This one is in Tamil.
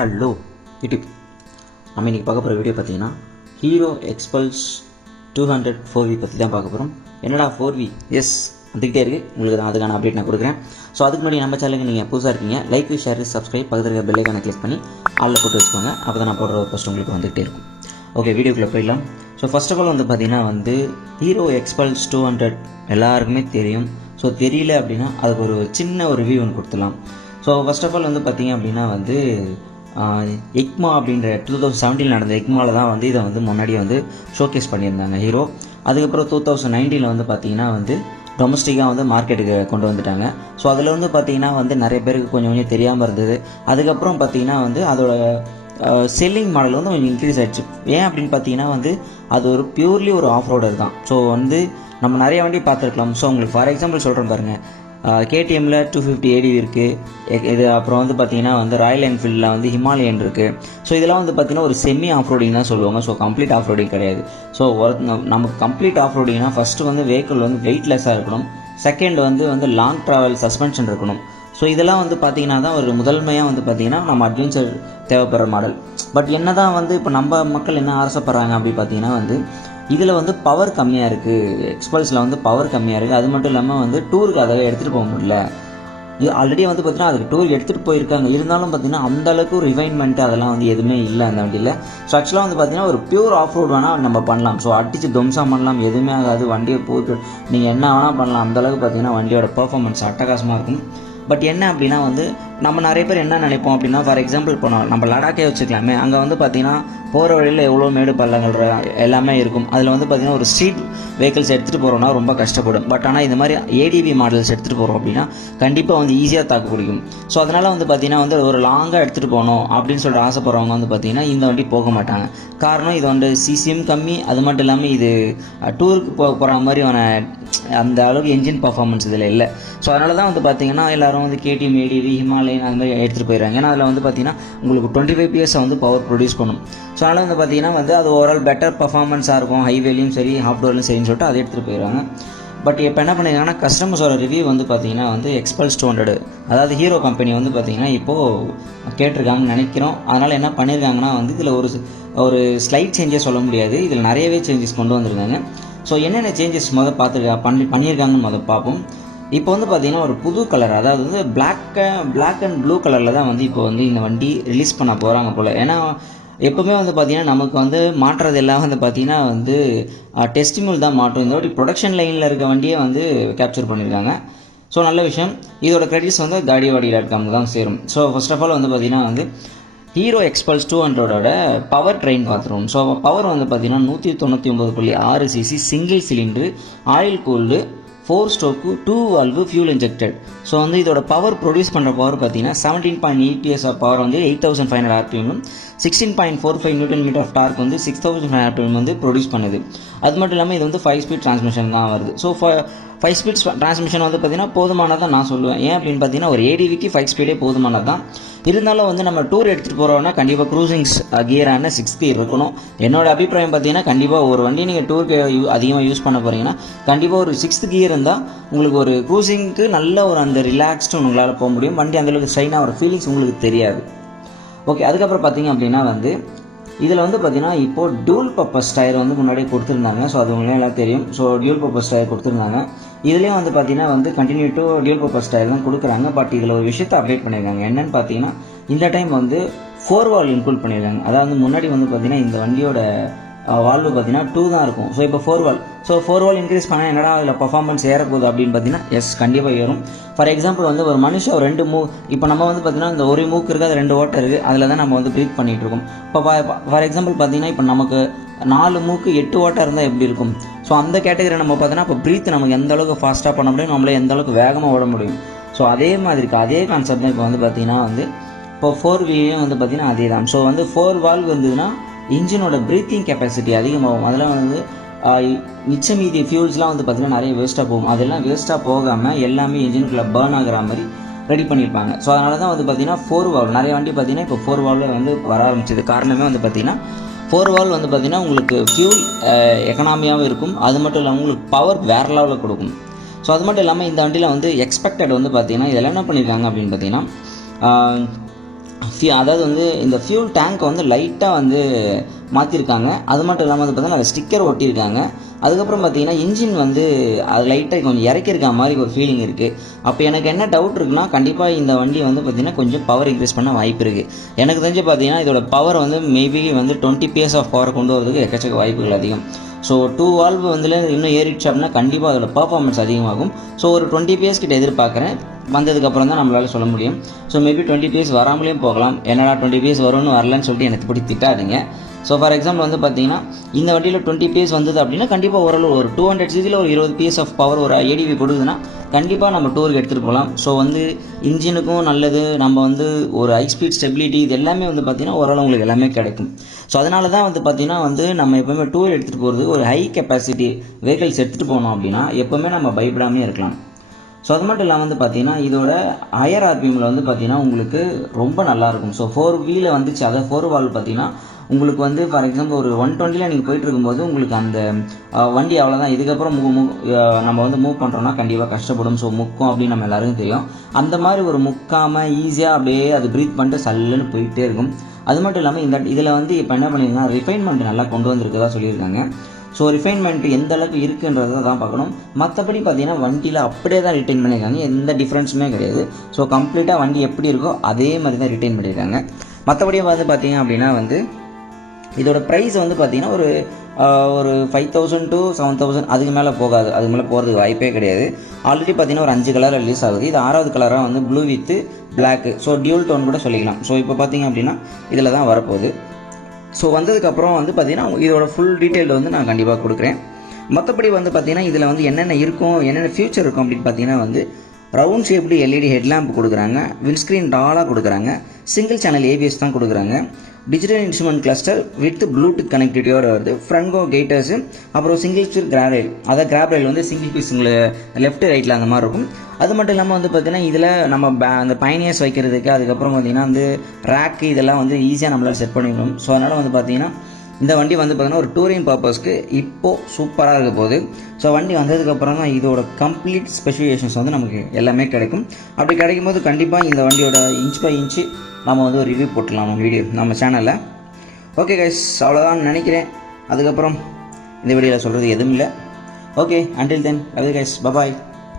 Hello YouTube. நம்ம இன்றைக்கி பார்க்க போகிற வீடியோ பார்த்தீங்கன்னா ஹீரோ எக்ஸ்பல்ஸ் 200 4V பற்றி தான் பார்க்க போகிறோம். என்னடா 4V? எஸ், வந்துக்கிட்டே இருக்குது. உங்களுக்கு தான் அதுக்கான அப்டேட் நான் கொடுக்குறேன். ஸோ அதுக்கு முன்னாடி நம்ம சேனலுக்கு நீங்கள் புதுசாக இருக்கீங்க, லைக் ஷேர் சப்ஸ்கிரைப் பக்கத்தில் இருக்க பெல் ஐக்கானை கிளிக் பண்ணி ஆளில் போட்டு வச்சுக்கோங்க. அப்போ தான் நான் போடுற ஒரு ஃபஸ்ட் உங்களுக்கு வந்துகிட்டே இருக்கும். ஓகே, வீடியோக்குள்ளே போயிடலாம். ஸோ ஃபர்ஸ்ட் ஆஃப் ஆல் பார்த்தீங்கன்னா ஹீரோ எக்ஸ்பல்ஸ் 200 எல்லாருக்குமே தெரியும். ஸோ தெரியல அப்படின்னா அதுக்கு ஒரு சின்ன ஒரு ரிவ்யூ ஒன்று கொடுத்துடலாம். ஸோ ஃபர்ஸ்ட் ஆஃப் ஆல் பார்த்தீங்க அப்படின்னா எக்மா அப்படின்ற 2017 நடந்த எக்மாவில் தான் இதை முன்னாடி ஷோகேஸ் பண்ணியிருந்தாங்க ஹீரோ. அதுக்கப்புறம் 2019 பார்த்தீங்கன்னா டொமஸ்டிக்காக மார்க்கெட்டுக்கு கொண்டு வந்துட்டாங்க. ஸோ அதில் பார்த்தீங்கன்னா நிறைய பேருக்கு கொஞ்சம் தெரியாமல் இருந்தது. அதுக்கப்புறம் பார்த்தீங்கன்னா அதோட செல்லிங் மாடல் கொஞ்சம் இன்க்ரீஸ் ஆகிடுச்சு. ஏன் அப்படின்னு பார்த்தீங்கன்னா அது ஒரு பியூர்லி ஒரு ஆஃப் ரோடர் தான். ஸோ நம்ம நிறைய வண்டி பார்த்துருக்கலாம். ஸோ உங்களுக்கு ஃபார் எக்ஸாம்பிள் சொல்கிறேன் பாருங்கள், KTMல 250 ADV இருக்குது. இது அப்புறம் பார்த்தீங்கன்னா ராயல் என்ஃபீல்டில் ஹிமாலயன் இருக்குது. ஸோ இதெல்லாம் பார்த்தீங்கன்னா ஒரு செமி ஆஃப் ரோடிங் தான் சொல்லுவாங்க. ஸோ கம்ப்ளீட் ஆஃப் ரோடிங் கிடையாது. ஸோ நமக்கு கம்ப்ளீட் ஆஃப் ரோடிங்னா ஃபஸ்ட்டு வெஹிக்கிள் வெயிட்லெஸ்ஸாக இருக்கணும். செகண்ட் லாங் ட்ராவல் சஸ்பென்ஷன் இருக்கணும். ஸோ இதெல்லாம் பார்த்தீங்கன்னா தான் ஒரு முதன்மையாக பார்த்தீங்கன்னா நம்ம அட்வென்ச்சர் தேவைப்படுற மாடல். பட் என்ன தான் இப்போ நம்ம மக்கள் என்ன ஆசைப்பட்றாங்க அப்படி பார்த்தீங்கன்னா இதில் பவர் கம்மியாக இருக்குது. எக்ஸ்பல்ஸில் பவர் கம்மியாக இருக்குது. அது மட்டும் இல்லாமல் டூருக்கு அதை எடுத்துகிட்டு போக முடியல. இது ஆல்ரெடி பார்த்தீங்கன்னா அதுக்கு டூருக்கு எடுத்துகிட்டு போயிருக்காங்க. இருந்தாலும் பார்த்தீங்கன்னா அந்தளவுக்கு ரிஃபைன்மெண்ட் அதெல்லாம் எதுவுமே இல்லை அந்த வண்டியில். ஸோ ஆக்சுவலாக பார்த்தீங்கன்னா ஒரு பியூர் ஆஃப் ரோட் வேணால் நம்ம பண்ணலாம். ஸோ அடித்து துவம்சம் பண்ணலாம், எதுவுமே ஆகாது. வண்டியை போட்டு நீங்கள் என்ன வேணால் பண்ணலாம். அந்தளவுக்கு பார்த்தீங்கன்னா வண்டியோட பர்ஃபார்மன்ஸ் அட்டகாசமாக இருக்கும். பட் என்ன அப்படின்னா நம்ம நிறைய பேர் என்ன நினைப்போம் அப்படின்னா, ஃபார் எக்ஸாம்பிள் இப்போ நம்ம லடாக்கே வச்சுக்கலாமே. அங்கே பார்த்தீங்கன்னா போகிற வழியில் எவ்வளோ மேடு பள்ளங்கள் எல்லாமே இருக்கும். அதில் பார்த்தீங்கன்னா ஒரு ஸ்ட்ரீட் வெஹிக்கிள்ஸ் எடுத்துகிட்டு போகிறோன்னா ரொம்ப கஷ்டப்படும். பட் ஆனால் இந்த மாதிரி ADV மாடல்ஸ் எடுத்துகிட்டு போகிறோம் அப்படின்னா கண்டிப்பாக ஈஸியாக தாக்கு பிடிக்கும். ஸோ அதனால் பார்த்தீங்கன்னா ஒரு லாங்காக எடுத்துகிட்டு போகணும் அப்படின்னு சொல்லிட்டு ஆசைப்படுறவங்க பார்த்தீங்கன்னா இந்த வண்டி போக மாட்டாங்க. காரணம் இது சிசிஎம் கம்மி. அது மட்டும் இல்லாமல் இது டூருக்கு போகிற மாதிரியான அந்த அளவுக்கு என்ஜின் பர்ஃபார்மன்ஸ் இதில் இல்லை. ஸோ அதனால தான் பார்த்தீங்கன்னா எல்லோரும் KTM ADV ஹிமாலயன் அந்த மாதிரி எடுத்துகிட்டு போயிடுறாங்க. ஏன்னா அதில் பார்த்தீங்கன்னா உங்களுக்கு 25 PS பவர் ப்ரொடியூஸ் பண்ணும். ஸோ அதனால் பார்த்தீங்கன்னா அது ஓவரால் பெட்டர் பர்ஃபார்மன்ஸாக இருக்கும். ஹைவேலையும் சரி ஆஃப் ரோட்லையும் சரின்னு சொல்லிட்டு அதை எடுத்துகிட்டு போயிடுறாங்க. பட் இப்போ என்ன பண்ணியிருக்காங்கன்னா கஸ்டமர்ஸோட ரிவ்யூ பார்த்தீங்கன்னா எக்ஸ்பல்ஸ் 200 அதாவது ஹீரோ கம்பெனி பார்த்தீங்கன்னா இப்போது கேட்டிருக்காங்கன்னு நினைக்கிறோம். அதனால் என்ன பண்ணியிருக்காங்கன்னா இதில் ஒரு ஸ்லைட் சேஞ்சஸ் சொல்ல முடியாது, இதில் நிறையவே சேஞ்சஸ் கொண்டு வந்திருக்காங்க. ஸோ என்னென்ன சேஞ்சஸ் பண்ணியிருக்காங்கன்னு பார்ப்போம். இப்போ பார்த்தீங்கன்னா ஒரு புது கலர், அதாவது பிளாக் அண்ட் ப்ளூ கலரில் தான் இப்போ இந்த வண்டி ரிலீஸ் பண்ண போகிறாங்க போல். ஏன்னா எப்போவுமே பார்த்தீங்கன்னா நமக்கு மாற்றுறது எல்லாம் பார்த்தீங்கன்னா டெஸ்டிமியூல் தான் மாட்டும். இந்த வாட்டி ப்ரொடக்ஷன் லைனில் இருக்க வண்டியை கேப்சர் பண்ணியிருக்காங்க. ஸோ நல்ல விஷயம். இதோட கிரெடிட்ஸ் gaadivaadi.com தான் சேரும். ஸோ ஃபர்ஸ்ட் ஆஃப் ஆல் பார்த்தீங்கன்னா ஹீரோ எக்ஸ்பல்ஸ் 200ஓட பவர் ட்ரெயின் பார்த்துருவோம். ஸோ பவர் பார்த்தீங்கன்னா 199.6 cc single cylinder oil cooled 4 stroke 2 valve fuel injected. So இதோட பவர் ப்ரொடியூஸ் பண்ணுற பவர் பார்த்தீங்கன்னா 17.8 PS of power 8500 RPM, 16.45 Nm of torque 6500 RPM produce பண்ணுது. அது மட்டும் இல்லாமல் இது 5 ஸ்பீட் டிரான்ஸ்மிஷன் தான் வருது. ஸோ 5 ஸ்பீட் டிரான்ஸ்மிஷன் பார்த்தீங்கன்னா போதுமானதான் நான் சொல்லுவேன். ஏன் அப்படின்னு பார்த்தீங்கன்னா ஒரு ADVக்கு 5 ஸ்பீடே போதுமானது தான். இருந்தாலும் நம்ம டூர் எடுத்துகிட்டு போகிறோன்னா கண்டிப்பாக க்ரூசிங்ஸ் கியரான 6th கியர் இருக்கணும். என்னோட அபிப்பிராயம் பார்த்தீங்கன்னா கண்டிப்பாக ஒரு வண்டி நீங்கள் டூருக்கு அதிகமாக யூஸ் பண்ண போகிறீங்கன்னா கண்டிப்பாக ஒரு 6th கியர் இருந்தால் உங்களுக்கு ஒரு க்ரூசிங்க்கு நல்ல ஒரு அந்த ரிலாக்ஸ்டு உங்களால் போக முடியும். வண்டி அந்தளவுக்கு ஸ்ட்ரைனாக ஒரு ஃபீலிங்ஸ் உங்களுக்கு தெரியாது. ஓகே, அதுக்கப்புறம் பார்த்தீங்க அப்படின்னா இதில் பார்த்தீங்கன்னா இப்போது டியூல் பர்பஸ் டயர் முன்னாடியே கொடுத்துருந்தாங்க. ஸோ அது உங்களுக்கு எல்லாம் தெரியும். ஸோ டியூல் பர்பஸ் டயர் கொடுத்துருந்தாங்க. இதுலேயும் பார்த்தீங்கன்னா continue to dual purpose tyre தான் கொடுக்குறாங்க. பட் இதில் ஒரு விஷயத்தை அப்டேட் பண்ணியிருக்காங்க. என்னென்னு பார்த்தீங்கன்னா இந்த டைம் 4 வால்வ் இன்க்ளூட் பண்ணியிருக்காங்க. அதாவது முன்னாடி பார்த்தீங்கன்னா இந்த வண்டியோட வால்வு பார்த்தீங்கன்னா 2 தான் இருக்கும். ஸோ இப்போ 4 வால்வ். ஸோ 4 வால்வ் இன்க்ரீஸ் பண்ணால் என்னடா அதில் பர்ஃபார்மன்ஸ் ஏறப்போகுது அப்படின்னு பார்த்தீங்கன்னா எஸ், கண்டிப்பாக ஏறும். ஃபார் எக்ஸாம்பிள் ஒரு மனுஷன் 2 இப்போ நம்ம பார்த்தீங்கன்னா இந்த ஒரு மூக்கு இருக்குது, அது 2 ஓட்டை இருக்குது, அதில் தான் நம்ம ப்ரீத் பண்ணிகிட்டு இருக்கோம். இப்போ ஃபார் எக்ஸாம்பிள் பார்த்தீங்கன்னா இப்போ நமக்கு 4 மூக்கு 8 ஓட்டை இருந்தால் எப்படி இருக்கும்? ஸோ அந்த கேட்டகரி நம்ம பார்த்தோன்னா இப்போ ப்ரீத் நமக்கு எந்த அளவுக்கு ஃபாஸ்ட்டாக பண்ண முடியும், நம்மளே எந்த அளவுக்கு வேகமாக ஓட முடியும். ஸோ அதே மாதிரி அதே கான்செப்ட் தான் இப்போ பார்த்தீங்கன்னா இப்போ 4Vயும் பார்த்தீங்கன்னா அதே தான். ஸோ 4 வால்வ் இருந்ததுன்னா இன்ஜினோட ப்ரீத்திங் கெப்பாசிட்டி அதிகமாகும். அதெல்லாம் மிச்ச மீதி ஃபியூல்ஸ்லாம் பார்த்தீங்கன்னா நிறைய வேஸ்ட்டாக போகும். அதெல்லாம் வேஸ்ட்டாக போகாமல் எல்லாமே இன்ஜினுக்குள்ளே பேர்ன் ஆகிற மாதிரி ரெடி பண்ணியிருப்பாங்க. ஸோ அதனால தான் பார்த்தீங்கன்னா 4 வால்வ் நிறைய வண்டி பார்த்தீங்கன்னா இப்போ 4 வால்வில் வர ஆரம்பிச்சது. காரணமே பார்த்தீங்கன்னா 4 வால்வ் பார்த்தீங்கன்னா உங்களுக்கு ஃபியூல் எக்கனாமியாகவும் இருக்கும். அது மட்டும் இல்லாமல் உங்களுக்கு பவர் வேறு லெவலில் கொடுக்கும். ஸோ அது மட்டும் இல்லாமல் இந்த வண்டியில் எக்ஸ்பெக்டட் பார்த்தீங்கன்னா இதெல்லாம் என்ன பண்ணியிருக்காங்க அப்படின்னு பார்த்தீங்கன்னா அதாவது வந்து இந்த ஃபியூல் டேங்க்கை வந்து லைட்டாக வந்து மாற்றிருக்காங்க. அது மட்டும் இல்லாமல் வந்து பார்த்தீங்கன்னா ஸ்டிக்கர் ஒட்டியிருக்காங்க. அதுக்கப்புறம் பார்த்தீங்கன்னா இன்ஜின் வந்து அது லைட்டாக கொஞ்சம் இறக்கியிருக்க மாதிரி ஒரு ஃபீலிங் இருக்குது. அப்போ எனக்கு என்ன டவுட் இருக்குன்னா, கண்டிப்பாக இந்த வண்டி வந்து பார்த்திங்கன்னா கொஞ்சம் பவர் இன்க்ரீஸ் பண்ண வாய்ப்பு இருக்குது. எனக்கு தெரிஞ்சு பார்த்தீங்கன்னா இதோட பவர் வந்து மேபி வந்து 20 PS ஆஃப் பவர் கொண்டு வரதுக்கு எக்கச்சக்க வாய்ப்புகள் அதிகம். ஸோ 2 வால்வு வந்து இன்னும் ஏறிடுச்சு அப்படின்னா கண்டிப்பாக அதோட பர்ஃபார்மன்ஸ் அதிகமாகும். ஸோ ஒரு 20 PS கிட்ட எதிர்பார்க்குறேன். வந்ததுக்கப்புறம் தான் நம்மளால் சொல்ல முடியும். ஸோ மேபி 20 PS வராமலேயும் போகலாம். என்னடா 20 PS வரும்னு வரலன்னு சொல்லிட்டு எனக்கு இப்படி திட்டாதீங்க. ஸோ ஃபார் எக்ஸாம்பிள் வந்து பார்த்தீங்கன்னா இந்த வண்டியில் 20 PS வந்தது அப்படின்னா கண்டிப்பாக ஓரளவு ஒரு 200 cc ஒரு 20 PS ஆஃப் பவர் ஒரு ADV கொடுக்குதுன்னா கண்டிப்பாக நம்ம டூருக்கு எடுத்துகிட்டு போகலாம். ஸோ வந்து இன்ஜினுக்கும் நல்லது, நம்ம வந்து ஒரு ஹை ஸ்பீட் ஸ்டெபிலிட்டி இது எல்லாமே வந்து பார்த்திங்கன்னா ஓரளவு உங்களுக்கு எல்லாமே கிடைக்கும். ஸோ அதனால தான் வந்து பார்த்திங்கன்னா வந்து நம்ம எப்போவுமே டூர் எடுத்துகிட்டு போகிறது ஒரு ஹை கெப்பாசிட்டி வெஹிக்கிள்ஸ் எடுத்துகிட்டு போனோம் அப்படின்னா எப்போவுமே நம்ம பயப்படாமே இருக்கலாம். ஸோ அது மட்டும் இல்லாமல் வந்து பார்த்தீங்கன்னா இதோட ஹையர் ஆர்பிஎம்மில் வந்து பார்த்தீங்கன்னா உங்களுக்கு ரொம்ப நல்லாயிருக்கும். ஸோ 4 வீல வந்துச்சு, அதாவது 4 வால்வ் பார்த்தீங்கன்னா உங்களுக்கு வந்து ஃபார் எக்ஸாம்பிள் ஒரு 120 நீங்கள் போயிட்டு இருக்கும்போது உங்களுக்கு அந்த வண்டி அவ்வளோதான். இதுக்கப்புறம் நம்ம வந்து மூவ் பண்ணுறோன்னா கண்டிப்பாக கஷ்டப்படும். ஸோ முக்கும் அப்படின்னு நம்ம எல்லாருக்கும் தெரியும். அந்த மாதிரி ஒரு முக்காமல் ஈஸியாக அப்படியே அது ப்ரீத் பண்ணிட்டு சல்லுன்னு போயிட்டே இருக்கும். அது மட்டும் இல்லாமல் இதில் வந்து இப்போ என்ன பண்ணியிருந்தா ரிஃபைன்மெண்ட் நல்லா கொண்டு வந்திருக்கதா சொல்லியிருக்காங்க. ஸோ ரிஃபைன்மெண்ட் எந்த அளவுக்கு இருக்குன்றதை தான் பார்க்கணும். மற்றபடி பார்த்தீங்கன்னா வண்டியில் அப்படியே தான் ரிட்டைன் பண்ணியிருக்காங்க, எந்த டிஃப்ரென்ஸுமே கிடையாது. ஸோ கம்ப்ளீட்டாக வண்டி எப்படி இருக்கோ அதே மாதிரி தான் ரிட்டைன் பண்ணியிருக்காங்க. மற்றபடி வந்து பார்த்தீங்க அப்படின்னா வந்து இதோட ப்ரைஸ் வந்து பார்த்தீங்கன்னா ஒரு 5000 to 7000 அதுக்கு மேலே போகாது. அதுக்கு மேலே போகிறதுக்கு வாய்ப்பே கிடையாது. ஆல்ரெடி பார்த்தீங்கன்னா ஒரு 5 கலர் ரிலீஸ் ஆகுது. இது 6வது கலராக வந்து blue with black, so dual tone கூட சொல்லிக்கலாம். ஸோ இப்போ பார்த்தீங்க அப்படின்னா இதில் தான் வரப்போகுது. ஸோ வந்ததுக்கப்புறம் வந்து பார்த்திங்கன்னா இதோட ஃபுல் டீட்டெயில் வந்து நான் கண்டிப்பாக கொடுக்குறேன். மற்றபடி வந்து பார்த்திங்கன்னா இதில் வந்து என்னென்ன இருக்கும், என்னென்ன ஃபியூச்சர் இருக்கும் அப்படின்னு பார்த்தீங்கன்னா வந்து ரவுண்ட் ஷேப்டு LED ஹெட்லாம்ப் கொடுக்குறாங்க, விண்ட்ஸ்க்ரீன் டாலாக கொடுக்குறாங்க, சிங்கிள் சேனல் ABS தான் கொடுக்குறாங்க, digital instrument cluster with bluetooth கனெக்டிவிட்டியோட வருது, ஃப்ரண்ட் கோ கெய்ட்டர்ஸு, அப்புறம் சிங்கிள் ஸ்பீட் கிராப் ரயில், அதாவது கிராப் ரயில் வந்து சிங்கிள் பீஸ் லெஃப்ட் ரைட்டில் அந்த மாதிரி இருக்கும். அது மட்டும் இல்லாமல் வந்து பார்த்திங்கன்னா இதில் நம்ம அந்த பயனியர்ஸ் வைக்கிறதுக்கு, அதுக்கப்புறம் பார்த்திங்கன்னா வந்து ரேக்கு இதெல்லாம் வந்து ஈஸியாக நம்மளால் செட் பண்ணிக்கணும். ஸோ அதனால் வந்து பார்த்திங்கன்னா இந்த வண்டி வந்து பார்த்திங்கன்னா ஒரு டூரிங் பர்பஸ்க்கு இப்போது சூப்பராக இருக்க போகுது. ஸோ வண்டி வந்ததுக்கப்புறம் தான் இதோட கம்ப்ளீட் ஸ்பெசிஃபிகேஷன்ஸ் வந்து நமக்கு எல்லாமே கிடைக்கும். அப்படி கிடைக்கும் போது கண்டிப்பாக இந்த வண்டியோட இன்ச் பை இன்ச்சு நம்ம வந்து ஒரு ரிவ்யூ போட்டுடலாம் நம்ம சேனலில். ஓகே கைஸ், அவ்வளோதான் நினைக்கிறேன். அதுக்கப்புறம் இந்த வீடியோவில் சொல்கிறது எதுவும் இல்லை. Okay, until then love you guys, bye bye.